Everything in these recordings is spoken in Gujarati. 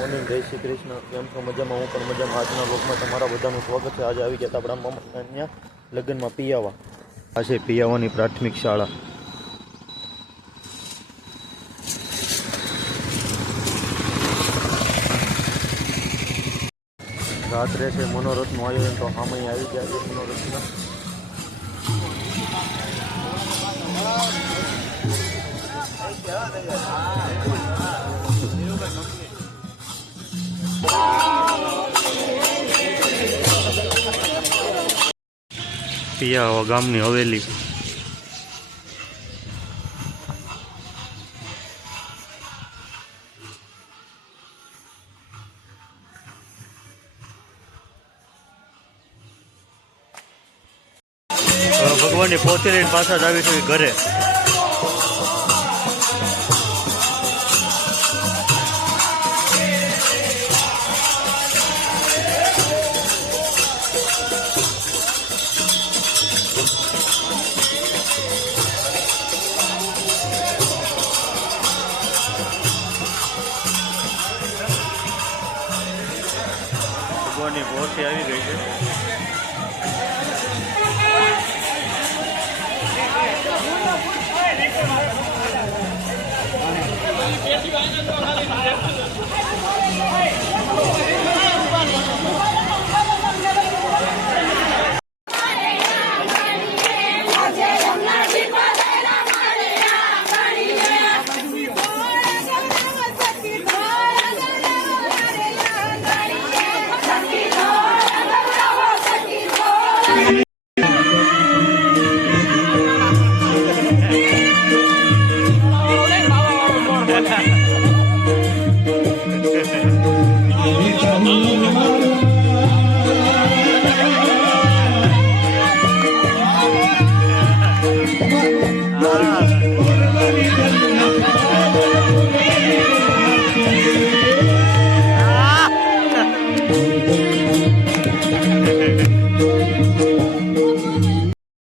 મોર્નિંગ જય શ્રી કૃષ્ણ. કેમ છો? મજામાં? હું પણ મજામાં. આજના બ્લોગમાં તમારા બધાનું સ્વાગત છે. આજે આવી ગયા આપણા મામાના ત્યાં લગ્નમાં પિયાવા. આ છે પિયાવાની પ્રાથમિક શાળા. રાત્રે છે મનોરથનું આયોજન, તો સામે આવી ગયા છે મનોરથના. પિયાવા ગામની હવેલી. ભગવાનની પોતે લઈને પાછા જ આવી છે ઘરે. ભગવાનની પોતે આવી ગઈ છે.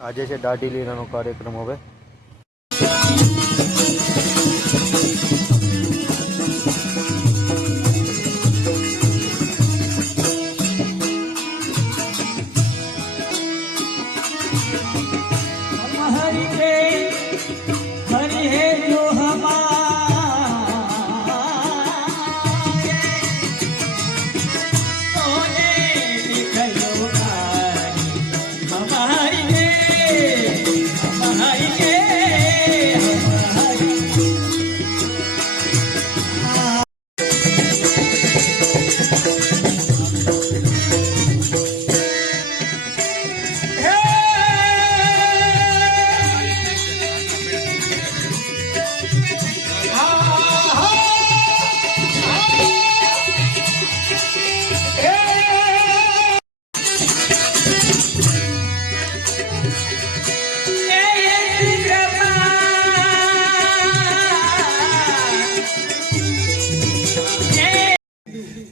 આજે છે દાઢી લીલાનો કાર્યક્રમ. હવે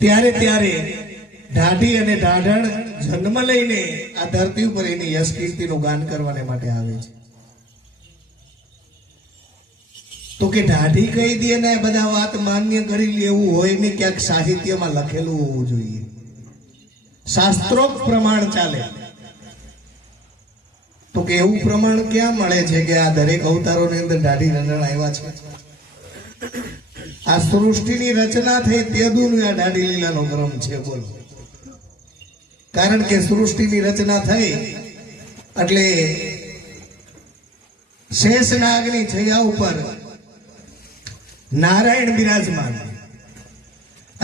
ત્યારે ત્યારે ઢાઢી અને ઢાઢણ જન્મ લઈને આ ધરતી ઉપર એની યશ કીર્તિનું ગાન કરવાને માટે આવે છે. તો કે ઢાઢી કહી દે ને બધા વાત માન્ય કરી લે એવું હોય ને, ક્યાંક સાહિત્યમાં લખેલું હોવું જોઈએ, શાસ્ત્રોક્ત પ્રમાણ ચાલે. તો કે એવું પ્રમાણ ક્યાં મળે છે કે આ દરેક અવતારોની અંદર ઢાઢી રંજણ આવ્યા છે? આ સૃષ્ટિની રચના થઈ તેદું આ દાઢી લીલાનો ક્રમ છે. બોલો, કારણ કે સૃષ્ટિની રચના થઈ એટલે શેષનાગની છૈયા ઉપર નારાયણ બિરાજમાન,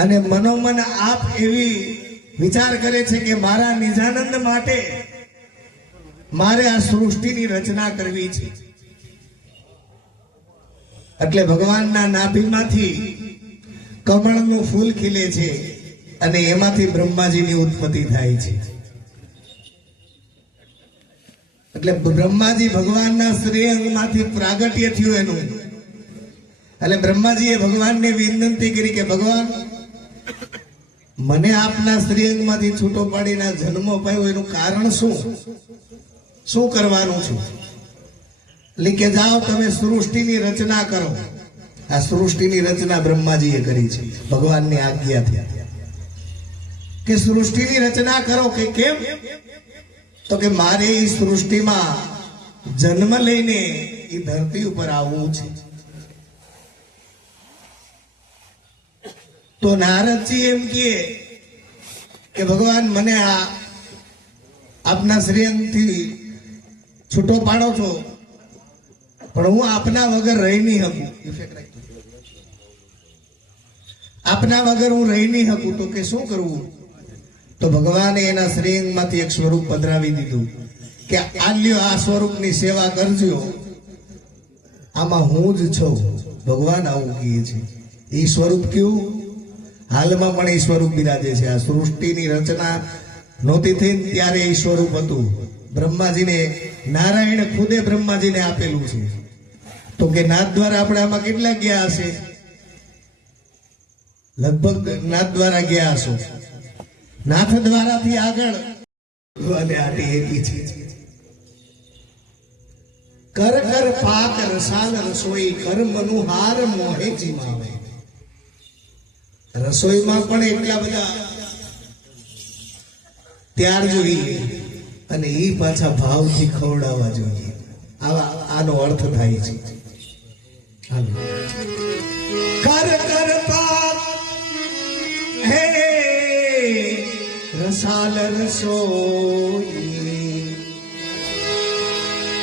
અને મનોમન આપ એવી વિચાર કરે છે કે મારા નિજાનંદ માટે મારે આ સૃષ્ટિની રચના કરવી છે. એટલે ભગવાનના નાભીમાંથી કમળનું ફૂલ ખીલે છે અને એમાંથી બ્રહ્માજીની ઉત્પત્તિ થાય છે. એટલે બ્રહ્માજી ભગવાનના શ્રેયંગમાંથી પ્રાગટ્ય થયું એનું. એટલે બ્રહ્માજીએ ભગવાનને વિનંતી કરી કે ભગવાન, મને આપના શ્રેયંગમાંથી છૂટો પાડીને જન્મ પાયો, એનું કારણ શું કરવાનું છું? એટલે કે જાઓ તમે સૃષ્ટિની રચના કરો. આ સૃષ્ટિની રચના બ્રહ્માજીએ કરી છે ભગવાનની આજ્ઞાથી કે સૃષ્ટિની રચના કરો કે કેમ તો કે મારે એ સૃષ્ટિમાં જન્મ લઈને એ ધરતી ઉપર આવવું છે. તો નારદજી એમ કે ભગવાન મને આ આપના શ્રેયથી છૂટો પાડો છો પણ હું આપના વગર રહી નહીં શકું. આપના વગર હું રહી નહીં શકું તો કે શું કરવું? તો ભગવાને એના શ્રેયમાંથી એક સ્વરૂપ પધરાવી દીધું કે આ લ્યો આ સ્વરૂપની સેવા કરજો, આમાં હું જ છું. ભગવાન આવું કહે છે. એ સ્વરૂપ કયું? હાલમાં પણ એ સ્વરૂપ બિરાજે છે. આ સૃષ્ટિની રચના નહોતી થઈ ત્યારે એ સ્વરૂપ હતું. બ્રહ્માજીને નારાયણ ખુદે બ્રહ્માજીને આપેલું છે. તો કે નાથ દ્વારા આપણે આમાં કેટલા ગયા હશે? લગભગ નાથ દ્વારા ગયા હશો. નાથ દ્વારાથી આગળ અને આટી એકી છે. કર કર પાક રસાલ રસોઈ કર્મનું હાર મોહે જીમાવે. રસોઈમાં પણ એટલા બધા ત્યાર જોઈએ અને એ પાછા ભાવથી ખવડાવવા જોઈએ. આનો અર્થ થાય છે. કર કર પાક હે રસાલ રસોઈ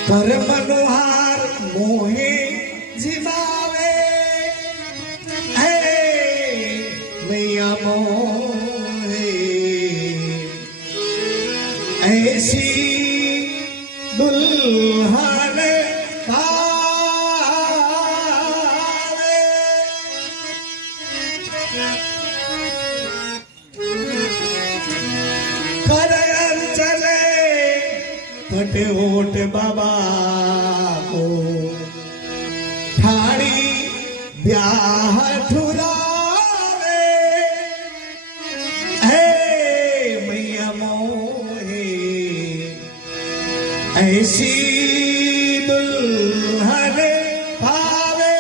કર્મનો હાર મોહે જીવાવે. હે મૈયા મોહે ऐसी दुल्हन पावे. करन चले फटे होठ बाबा को ठाड़ी ब्याह ठुरावे. हे मैया मोहे ऐसी दुल्हन पावे.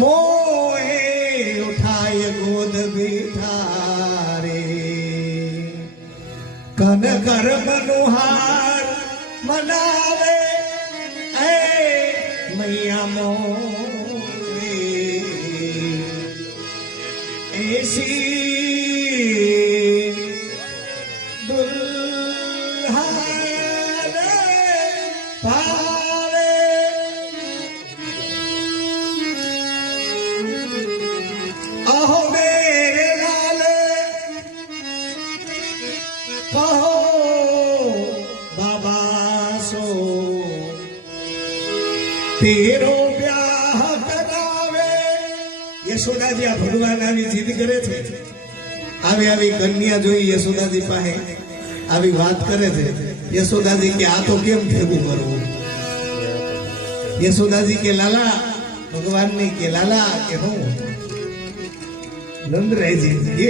मोहे उठाए गोद बिठारे कन कर मनुहार मनावे. ऐ मैया मोहे ऐसी दुल्हन पावे. अहो मेरे लाल कहो बाबा सो तेरो ब्याह करावे. યશોદાજી આ ભગવાન આવી જીદ કરે છે. આવી કન્યા જોઈ યશોદાજી પાસે આવી વાત કરે છે. યશોદાજી કે આ તો કેમ ભેગું કરવું? યશોદાજી કે લાલા ભગવાન ને કે લાલા કે હું નંદરાયજી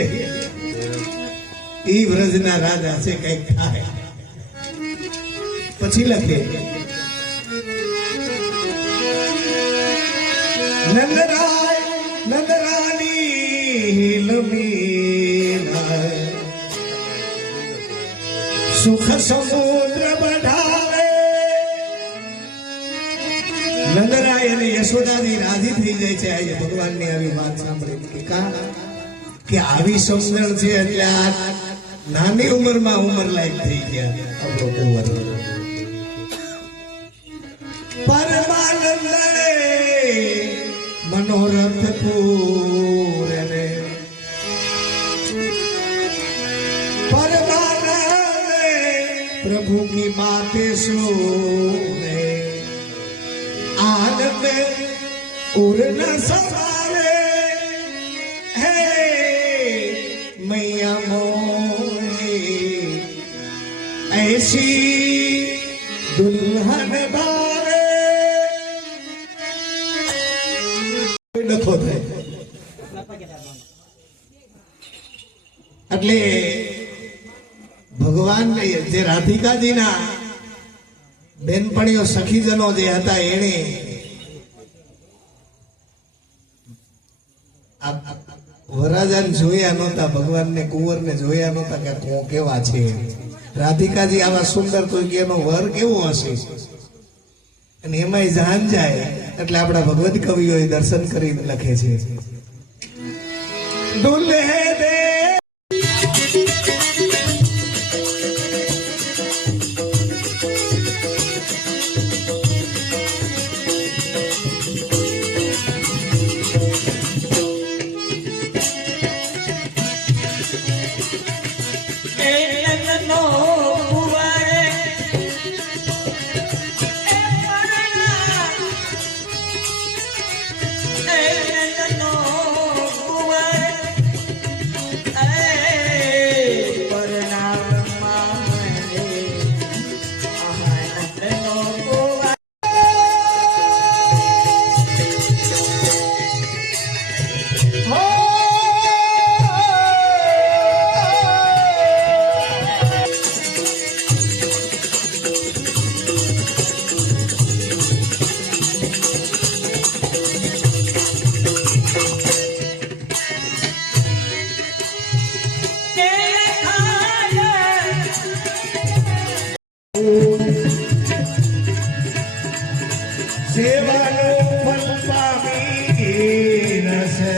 એ વ્રજના રાજા છે, કઈક થાય. પછી લખે નંદરાની લમીના સુખ સમુદ્ર બઢાવે. નંદરાય અને યશોદાજી રાજી થઈ જાય છે આજે ભગવાનની આવી વાત સાંભળી કે આવી સમજણ છે એટલે આ નાની ઉંમરમાં ઉંમર લાયક થઈ ગયા. પરમાનંદ मनोरथ पूरने परमानंद प्रभु की बातें सुने आनंद उर न समावे. हे मैया मोहे ऐसी दुल्हन बावे. ડખો થાય એટલે ભગવાન જે રાધિકાજીના બેનપણીઓ સખીજનો જે હતા એને આ વરરાજાને જોયા નહોતા, ભગવાનને કુંવરને જોયા નહોતા કે કોણ કેવા છે. રાધિકાજી આવા સુંદર તો કે એનો વર કેવો હશે, અને એમાંય જાન જાય એટલે આપણા ભગવત કવિઓ દર્શન કરીને લખે છે. દુલ્હે દે સેવાનો ફલ પામી રસે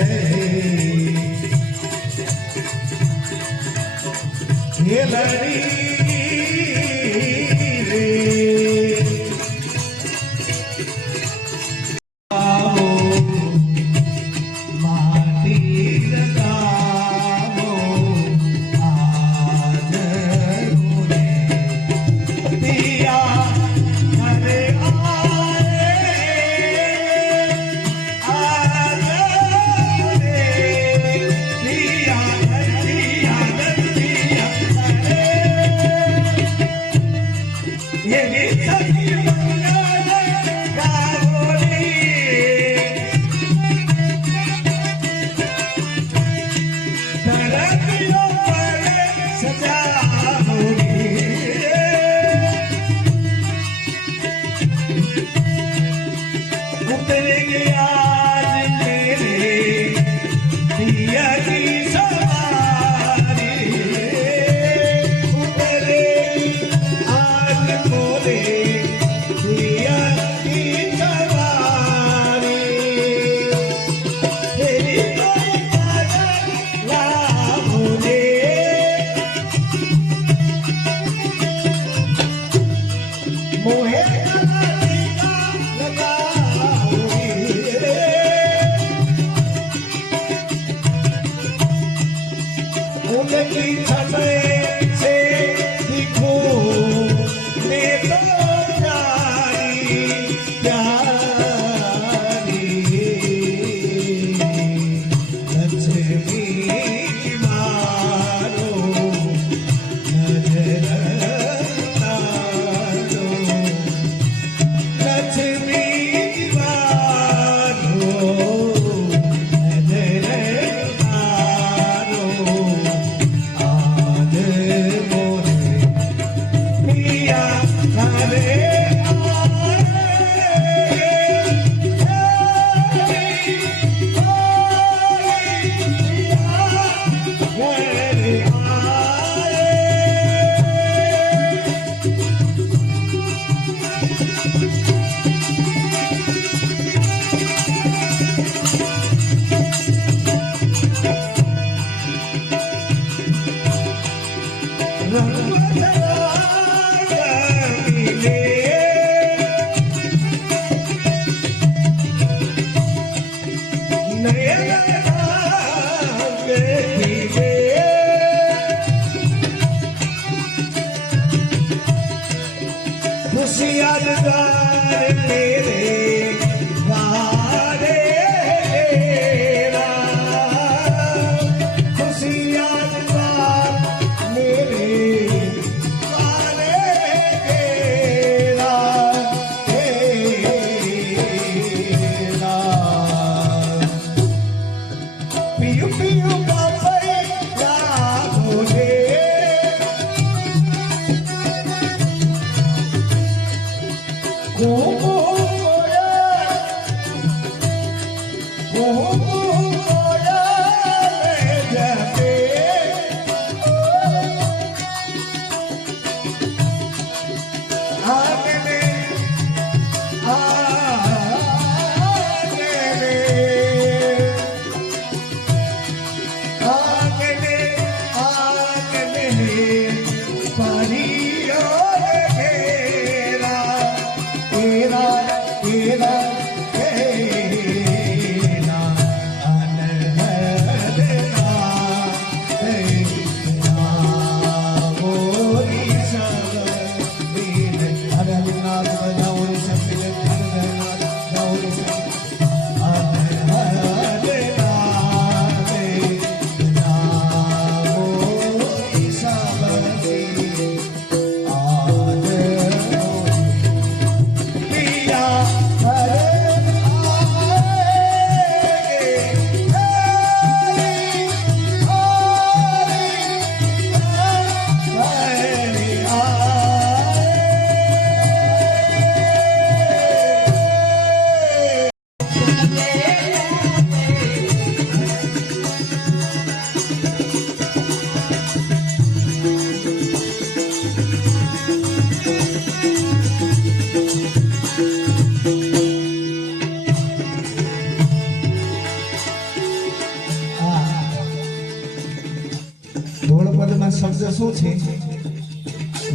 ધોળપદમાં શબ્દ શું છે?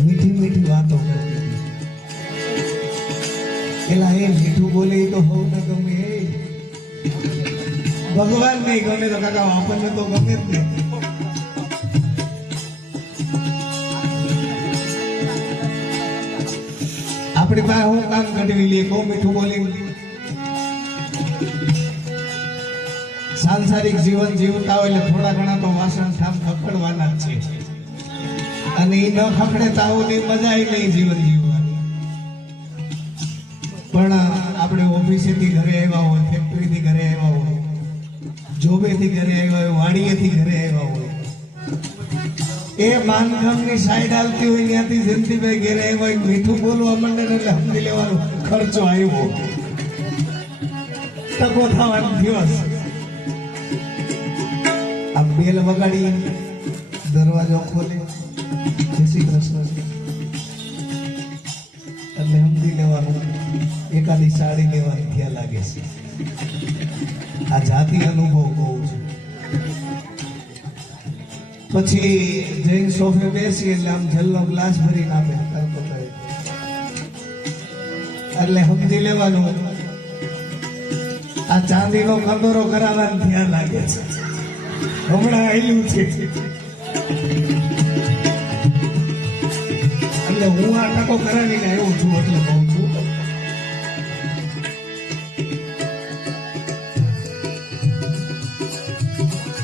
મીઠી મીઠી વાતો કરતી હતી. એલા એ મીઠું બોલે એ તો હોવ ને ગમે. ભગવાન નહીં ગમે તો કાકા આપણને તો ગમે જ ને. આપણી પાસે હું કામ કઢવી લઈએ કહું મીઠું બોલી. સાંસારિક જીવન જીવતા હોય એટલે થોડા ઘણા તો વાસણ ઠામ ખખડવાના જ છે. અને એ ન ખખડે તો આવું ની મજા નહીં જીવન જીવવાની. પણ આપણે ઓફિસેથી ઘરે આવ્યા હોય, ફેક્ટરીથી ઘરે આવ્યા હોય, જોબેથી ઘરે આવ્યા હોય, વાડીએથી ઘરે આવ્યા હોય, એ માનખમની સાઈડ આવતી હોય ત્યાંથી જયંતિભાઈ ઘરે આવ્યા હોય, મીઠું બોલવા માંડે એટલે સમજી લેવાનો ખર્ચો આવ્યો, ટકો થવાનો દિવસ. આ બેલ વગાડી દરવાજો ખોલે, જય શ્રી કૃષ્ણ, એટલે સમજી લેવાનું એકાદી સાડી લેવાની ક્યાં લાગે છે. આ જાતિ અનુભવ કહું છું. પછી જૈન સોફે બેસી એટલે આમ જલનો ગ્લાસ ભરીને આપે તરતો કરે, એટલે સમજી લેવાનું આ ચાંદીનો કંદોરો કરાવવાનું ધ્યાન લાગે છે. હમણાં આવેલું છે એટલે હું આ ટકો કરાવીને આવ્યો છું એટલે કહું છું.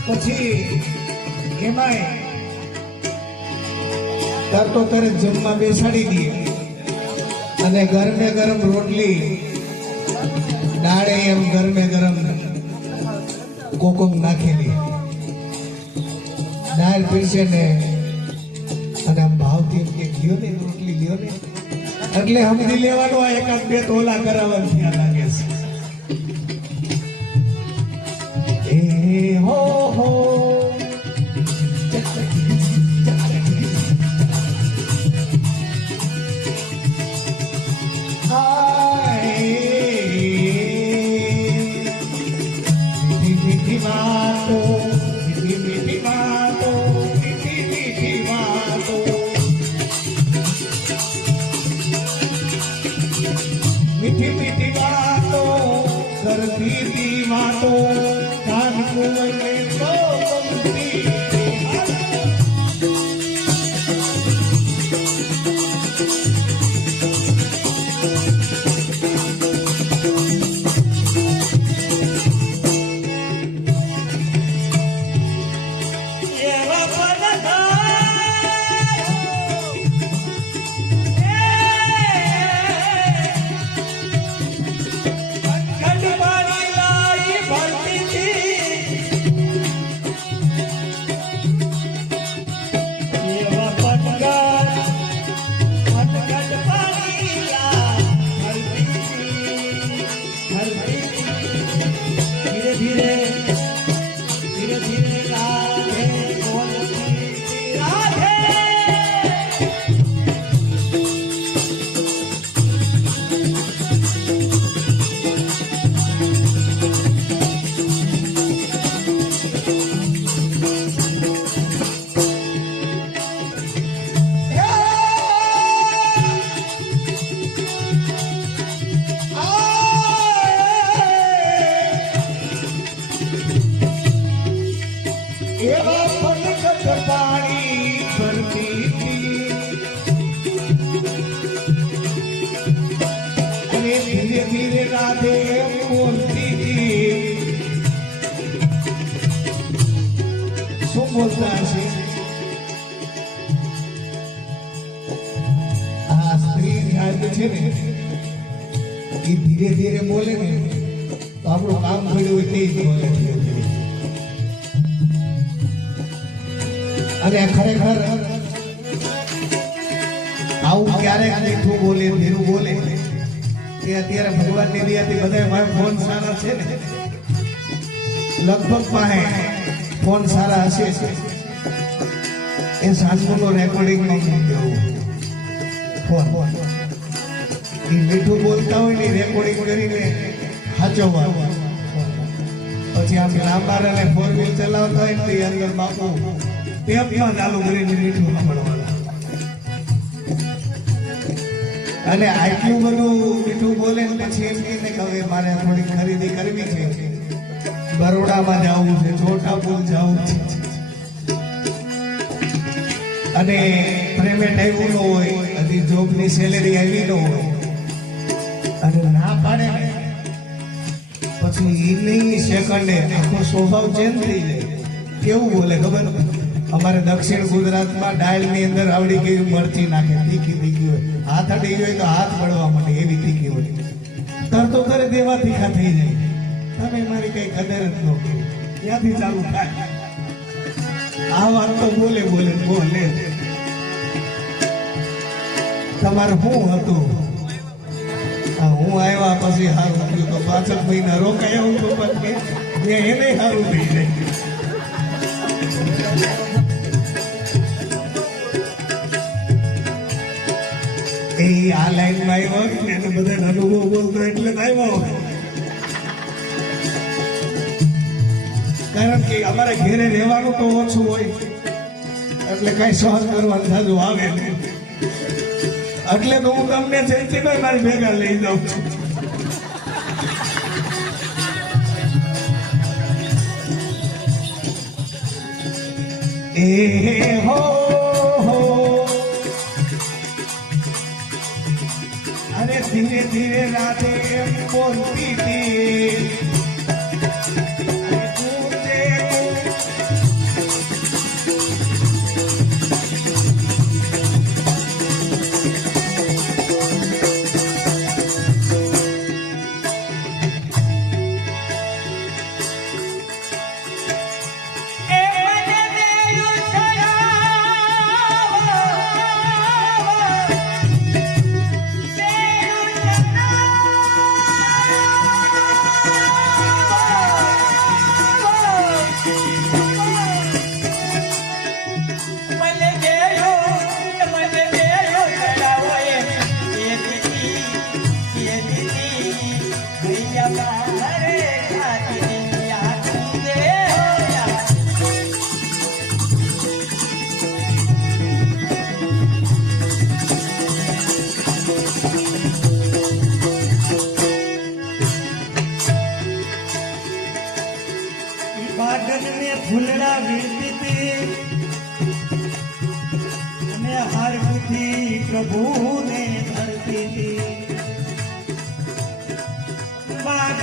પછી એમાંય તરતો તરત જમવા બેસાડી દઈએ અને ગરમે ગરમ રોટલી દાળે એમ ગરમે ગરમ કોકમ નાખેલી દાળ પીરસે ને અને આમ ભાવથી કે લ્યો ને રોટલી લ્યો ને, એટલે સમજી લેવાનું આ એકાદ બે તોલા કરાવવાનું ત્યાં લાગે છે. એ હો હો મીઠી વાતો, મીઠી વાતો, મીઠી વાતો, મીઠી મીઠી વાતો કરતી હતી વાતો કાન કુંવરને તો ગમતી. ધીરે ધીરે ધીરે રાધે બોલતી રાધે એવા પલકત પાણી ભરતી હતી અને ધીરે ધીરે રાધે બોલતી હતી શું બોલતા હશે આ સ્ત્રી જાત છે ને એ ધીરે ધીરે બોલે ને તો આપણું કામ થયું હોય તે જ બોલે છે અને ખરેખર આવું ક્યારેક મીઠું બોલે ધીરું બોલે કે અત્યારે ભગવાનની દયાથી બધા મારા ફોન સારા છે ને લગભગ પાસે ફોન સારા હશે એ સાસુનો રેકોર્ડિંગ નહીં દેવું ફોન એ મીઠું બોલતા હોય ને રેકોર્ડિંગ કરીને સાચવવા પછી આમ લાંબા અને ફોર વ્હીલ ચલાવતા હોય ને અંદર બાપુ ટેપમાં ચાલુ કરીને મીઠું સાંભળવાનું અને આટલું બધું મીઠું બોલે ને પછી એમ કહીને કે હવે મારે થોડી ખરીદી કરવી છે બરોડામાં જવું છે છોટાપુર જવું છે અને પેમેન્ટ આવ્યું ન હોય હજી જોબની સેલેરી આવી ન હોય અને ના પાડે ને પછી એની સેકન્ડે આખો સ્વભાવ ચેન્જ થઈ જાય કેવું બોલે ખબર અમારે દક્ષિણ ગુજરાતમાં ડાયલની અંદર આવડી ગઈ મરચી નાખે તીખી તીખી હોય હાથ અડી ગયો તો હાથ બળવા માંડે એવી તીખી હોય તરતો કરે દેવા તીખા થઈ જાય તમે મારી કઈ કદર જ ન કરી ત્યાંથી ચાલુ થાય આ વાત તો બોલે બોલે બોલે તમારે શું હતું હું આવ્યા પછી સારું થયું તો 5 મહિના રોકાઈ આવું તો પણ એને સારું થઈ જાય એ આ લાઈનમાં આવ્યો ને એને બધા અનુભવ બોલતો એટલે આવ્યો કારણ કે અમારે ઘેરે રહેવાનું તો ઓછું હોય એટલે કઈ સહન કરવાનું સાજુ આવે નહીં એટલે તો હું તમને જયંતિ મારી ભેગા લઈ જાઉં છું એ હો અરે ધીરે ધીરે રાધે બોલતી હતી ફૂલડા વીરતી અને હારથી પ્રભુને ધરતી બાગ